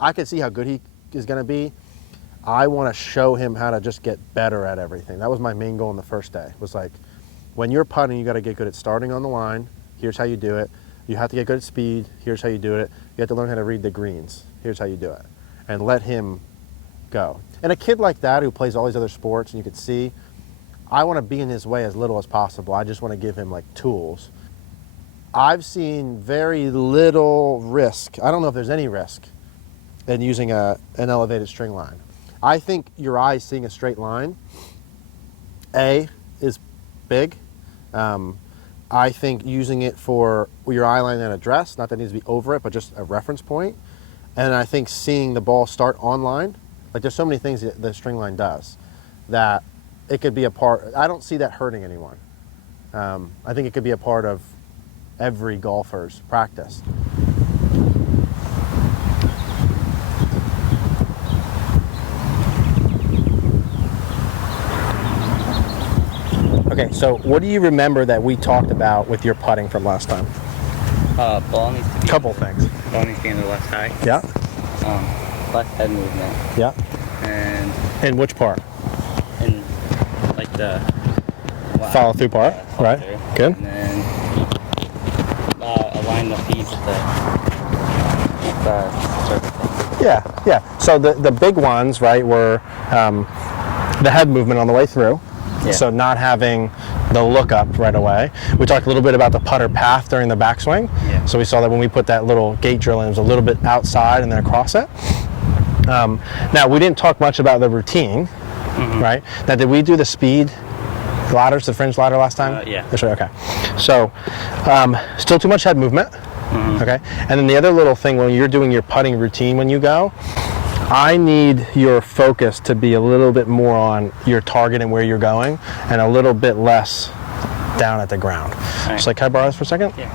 I can see how good he is going to be. I want to show him how to just get better at everything. That was my main goal in the first day. Was like, when you're putting, you got to get good at starting on the line. Here's how you do it. You have to get good at speed. Here's how you do it. You have to learn how to read the greens. Here's how you do it. And let him go. And a kid like that who plays all these other sports, and you could see, I want to be in his way as little as possible. I just want to give him like tools. I've seen very little risk. I don't know if there's any risk in using an elevated string line. I think your eye seeing a straight line, is big. I think using it for your eye line and address, not that it needs to be over it, but just a reference point. And I think seeing the ball start on line, like there's so many things that the string line does that it could be a part. I don't see that hurting anyone. I think it could be a part of every golfer's practice. Okay, so what do you remember that we talked about with your putting from last time? Ball needs to be. Couple things. Ball needs to be in the left high. Yeah. Left head movement. Yeah. And. In which part? In like the. Follow through part, right? Through. Good. And then align the feet with the surface. Yeah, yeah. So the big ones, right, were the head movement on the way through. Yeah. So not having the look up right away. We talked a little bit about the putter path during the backswing. Yeah. So we saw that when we put that little gate drill in, it was a little bit outside and then across it. Now, we didn't talk much about the routine, right? Now, did we do the speed ladders, the fringe ladder last time? Yeah. That's right, okay. So, still too much head movement, okay? And then the other little thing, when you're doing your putting routine when you go, I need your focus to be a little bit more on your target and where you're going, and a little bit less down at the ground. Right. So, can I borrow this for a second? Yeah.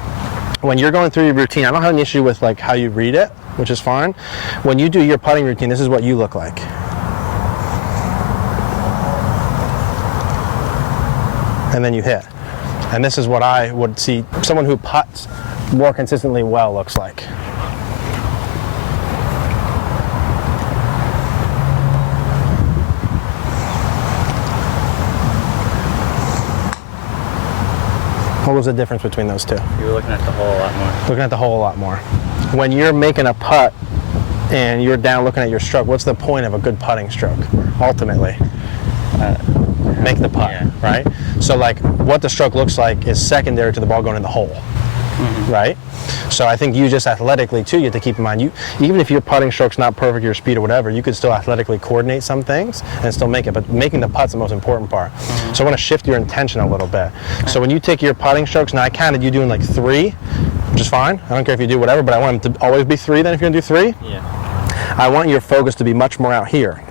When you're going through your routine, I don't have an issue with like how you read it, which is fine. When you do your putting routine, this is what you look like. And then you hit. And this is what I would see someone who putts more consistently well looks like. What was the difference between those two? You were looking at the hole a lot more. Looking at the hole a lot more. When you're making a putt and you're down looking at your stroke, what's the point of a good putting stroke, ultimately? Make the putt, right? So like what the stroke looks like is secondary to the ball going in the hole, right? So I think you just athletically too, you have to keep in mind, even if your putting stroke's not perfect, your speed or whatever, you could still athletically coordinate some things and still make it, but making the putt's the most important part. So I want to shift your intention a little bit. So when you take your putting strokes, now I counted you doing like 3, which is fine. I don't care if you do whatever, but I want them to always be 3 then if you're gonna do 3. Yeah. I want your focus to be much more out here.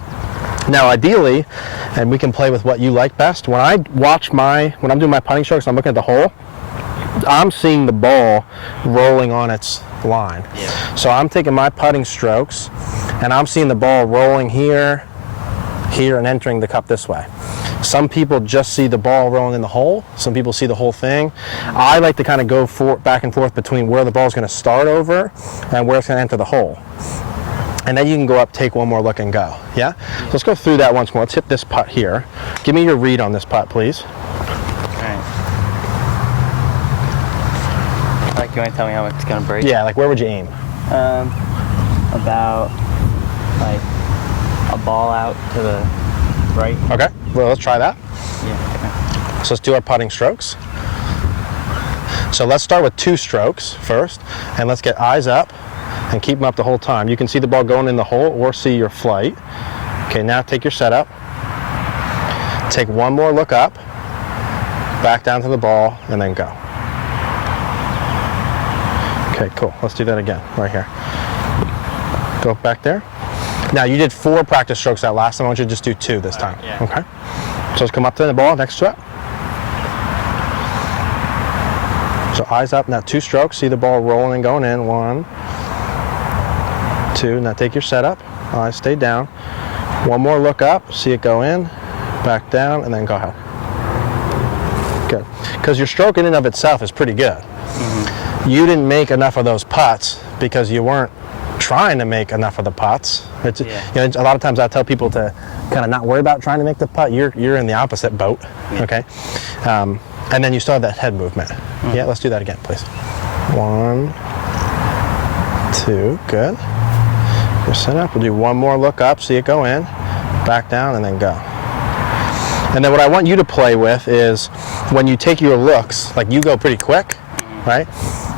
Now, ideally, and we can play with what you like best, when I'm doing my putting strokes and I'm looking at the hole, I'm seeing the ball rolling on its line. Yeah. So I'm taking my putting strokes and I'm seeing the ball rolling here, here, and entering the cup this way. Some people just see the ball rolling in the hole. Some people see the whole thing. I like to kind of go back and forth between where the ball is going to start over and where it's going to enter the hole. And then you can go up, take one more look, and go. Yeah? So let's go through that once more. Let's hit this putt here. Give me your read on this putt, please. Alright. Like, you want to tell me how much it's going to break? Yeah, like where would you aim? About, like, a ball out to the right. Okay, well, let's try that. Yeah. So let's do our putting strokes. So let's start with 2 strokes first, and let's get eyes up and keep them up the whole time. You can see the ball going in the hole or see your flight. Okay, now take your setup. Take one more look up, back down to the ball, and then go. Okay, cool. Let's do that again, right here. Go back there. Now, you did 4 practice strokes that last time. I want you to just do 2 this time. Yeah. Okay? So let's come up to the ball next to it. So eyes up. Now 2 strokes. See the ball rolling and going in. 1, 2. Now take your setup. Eyes stay down. One more look up. See it go in, back down, and then go ahead. Good. Because your stroke in and of itself is pretty good. You didn't make enough of those putts because you weren't trying to make enough of the putts. It's, you know, a lot of times I tell people to kind of not worry about trying to make the putt. You're in the opposite boat, okay? And then you still have that head movement. Yeah, let's do that again, please. 1, 2, good. You're set up. We'll do one more look up, see it go in, back down, and then go. And then what I want you to play with is when you take your looks, like you go pretty quick, right?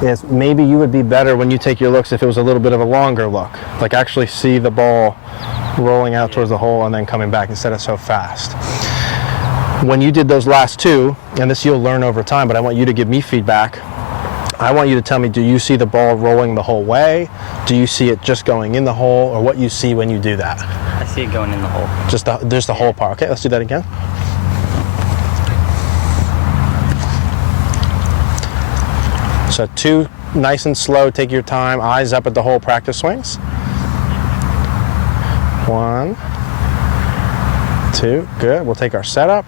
Is maybe you would be better when you take your looks if it was a little bit of a longer look. Like actually see the ball rolling out towards the hole and then coming back instead of so fast. When you did those last two, and this you'll learn over time, but I want you to give me feedback. I want you to tell me, do you see the ball rolling the whole way? Do you see it just going in the hole, or what you see when you do that? I see it going in the hole. Just the whole part. Okay, let's do that again. So 2, nice and slow, take your time, eyes up at the hole, practice swings. 1, 2, good. We'll take our setup.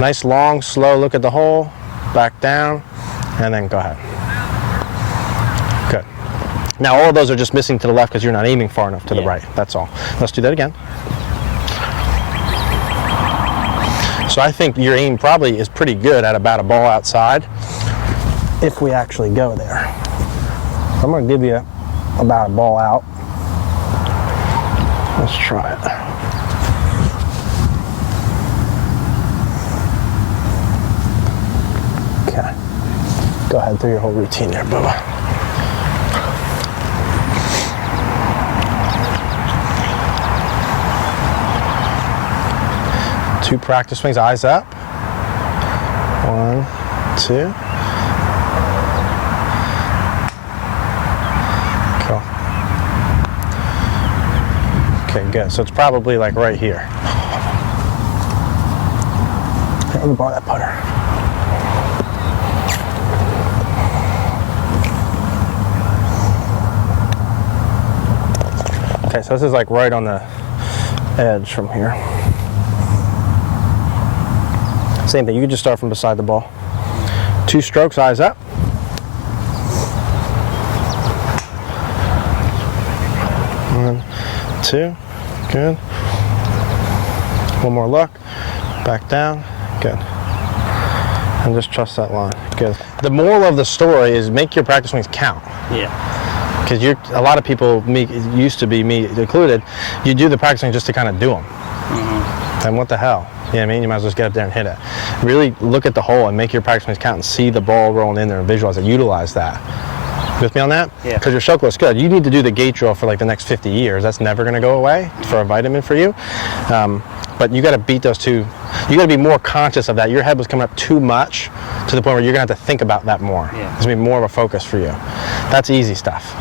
Nice, long, slow look at the hole, back down, and then go ahead. Good. Now all of those are just missing to the left because you're not aiming far enough to the right. That's all. Let's do that again. So I think your aim probably is pretty good at about a ball outside if we actually go there. I'm going to give you about a ball out. Let's try it. Okay. Go ahead through your whole routine there, Bubba. Two practice swings, eyes up. 1, 2. Cool. Okay, good. So it's probably like right here. Let me borrow that putter. Okay, so this is like right on the edge from here. Same thing, you can just start from beside the ball. 2 strokes, eyes up. 1, 2, good. One more look, back down, good. And just trust that line, good. The moral of the story is make your practice swings count. Yeah. Because a lot of people, me, used to be me included, you do the practice swings just to kind of do them. And what the hell? You know what I mean? You might as well just get up there and hit it. Really look at the hole and make your practice swings count and see the ball rolling in there and visualize it. Utilize that. With me on that? Yeah. Because your stroke looks good. You need to do the gate drill for like the next 50 years. That's never going to go away for a vitamin for you. But you got to beat those two. You got to be more conscious of that. Your head was coming up too much to the point where you're going to have to think about that more. Yeah. It's going to be more of a focus for you. That's easy stuff.